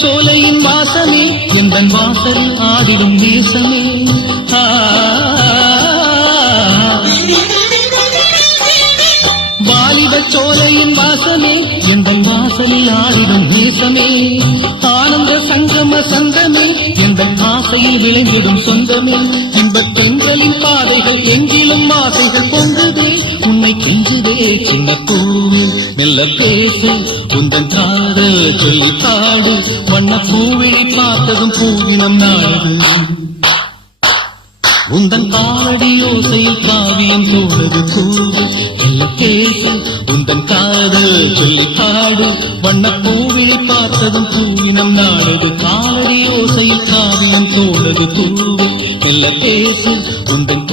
சோலையின் வாசமே எந்தன் வாசல் ஆடிடும் நேசமே வாலிப சோலையின் வாசமே எந்தன் வாசலில் ஆடிடும் நேசமே ஆனந்த சங்கம சங்கமே எந்தன் ஆசையில் விளைந்திடும் சொந்தமே இன்பப் பெண்களின் பாதைகள் எங்கிலும் ஆசைகள் பொங்குதே உன்னை கெஞ்சுதே சின்ன பூவே மெல்ல பேசு உந்தன் காதல் சொல்லி பாடு வண்ண பூவிழி பார்த்ததும் பூவினம் நாடு உந்தன் காலடி ஓசையில் காவியம் போனது கூடு மெல்ல பேசு உந்தன் காதல் சொல்லி பாடு வண்ண பூவிழி பார்த்ததும் பூவினம் நாடு காலடி ஓசையில் காவியம் போனது கூடு மெல்ல பேசு உந்தன்